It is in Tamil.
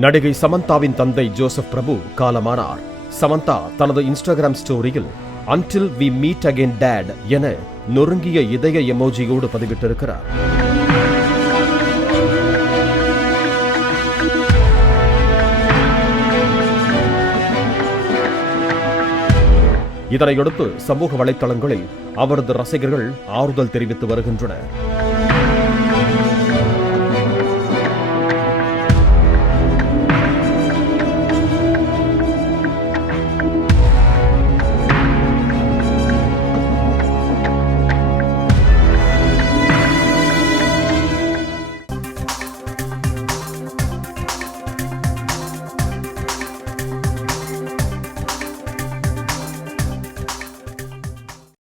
நடிகை சமந்தாவின் தந்தை ஜோசப் பிரபு காலமானார். சமந்தா தனது இன்ஸ்டாகிராம் ஸ்டோரியில் "Until we meet again dad" என நொறுங்கிய இதய எமோஜியோடு பதிவிட்டிருக்கிறார். இதனையடுத்து சமூக வலைத்தளங்களில் அவரது ரசிகர்கள் ஆறுதல் தெரிவித்து வருகின்றனர்.